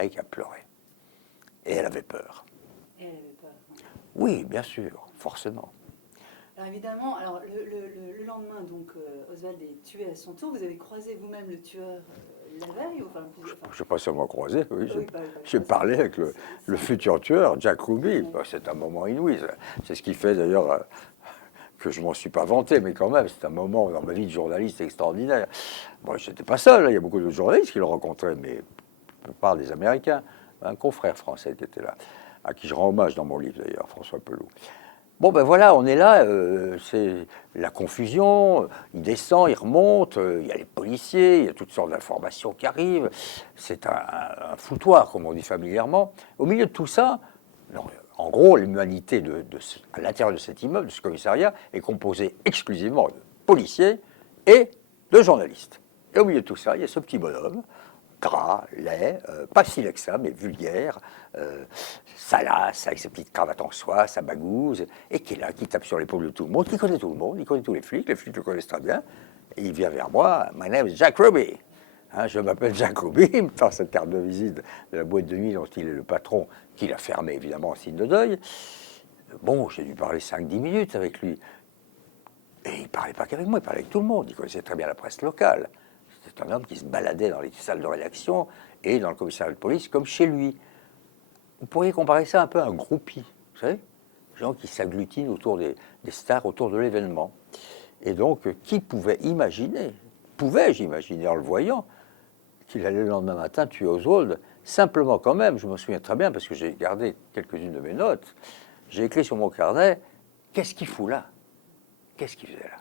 Frédéric a pleuré. Et elle avait peur. Et elle avait peur. Oui, bien sûr, forcément. Alors évidemment, alors le lendemain, donc Oswald est tué à son tour. Vous avez croisé vous-même le tueur la veille Je ne sais pas si on m'a croisé, oui. Oui, J'ai parlé avec le futur tueur, Jack Ruby. Oui. Bah, c'est un moment inouï. C'est ce qui fait d'ailleurs que je ne m'en suis pas vanté, mais quand même, c'est un moment dans ma vie de journaliste extraordinaire. Bon, je n'étais pas seul, il y a beaucoup de journalistes qui l'ont rencontré, mais la plupart des Américains. Un confrère français qui était là, à qui je rends hommage dans mon livre d'ailleurs, François Pelou. Bon, ben voilà, on est là, c'est la confusion, il descend, il remonte, il y a les policiers, il y a toutes sortes d'informations qui arrivent, c'est un foutoir, comme on dit familièrement. Au milieu de tout ça, non, en gros, l'humanité à l'intérieur de cet immeuble, de ce commissariat, est composée exclusivement de policiers et de journalistes. Et au milieu de tout ça, il y a ce petit bonhomme, gras, laid, pas si laid que ça, mais vulgaire, salace, avec ses petites cravates en soie, sa bagouze, et qui est là, qui tape sur l'épaule de tout le monde, qui connaît tout le monde, il connaît tous les flics le connaissent très bien, et il vient vers moi, my name is Jack Ruby. Hein, je m'appelle Jack Ruby, il me tend cette carte de visite de la boîte de nuit dont il est le patron, qu'il a fermé évidemment en signe de deuil. Bon, j'ai dû parler 5-10 minutes avec lui. Et il ne parlait pas qu'avec moi, il parlait avec tout le monde, il connaissait très bien la presse locale. C'est un homme qui se baladait dans les salles de rédaction et dans le commissariat de police comme chez lui. Vous pourriez comparer ça un peu à un groupie, vous savez, gens qui s'agglutinent autour des stars, autour de l'événement. Et donc, qui pouvait imaginer, pouvais-je imaginer en le voyant, qu'il allait le lendemain matin tuer Oswald, simplement quand même, je me souviens très bien parce que j'ai gardé quelques-unes de mes notes, j'ai écrit sur mon carnet, qu'est-ce qu'il fout là? Qu'est-ce qu'il faisait là?